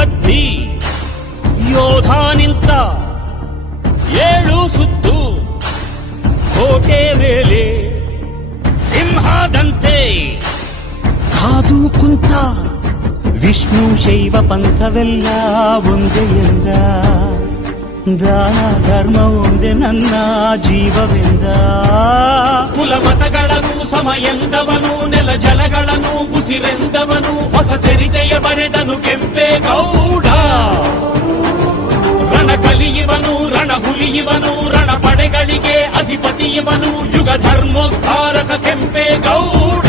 ಗದ್ದಿ ಯೋಧ ನಿಂತ 7 ಸುತ್ತು ಕೋಟೆ ಮೇಲೆ ಸಿಂಹದಂತೆ ಕಾದು ಕುಂತ ವಿಷ್ಣು ಶೈವ ಪಂಥವೆಲ್ಲ ಒಂದೇ ಎಂದ ದಾನ ಧರ್ಮ ಒಂದೇ ನನ್ನ ಜೀವವೆಂದ ಕುಲ ಮತಗಳನ್ನು ಸಮ ಎಂದವನು ನೆಲ ಜಲಗಳನ್ನು ಉಸಿರೆಂದವನು ಹೊಸ ಚರಿತೆಯ ಬರೆದನು ಕೆಂಪೇಗೌಡ ರಣ ಕಲಿಯುವನು ರಣ ಹುಲಿಯುವನು ರಣ ಪಡೆಗಳಿಗೆ ಅಧಿಪತಿಯವನು ಯುಗ ಧರ್ಮೋದ್ಧಾರಕ ಕೆಂಪೇಗೌಡ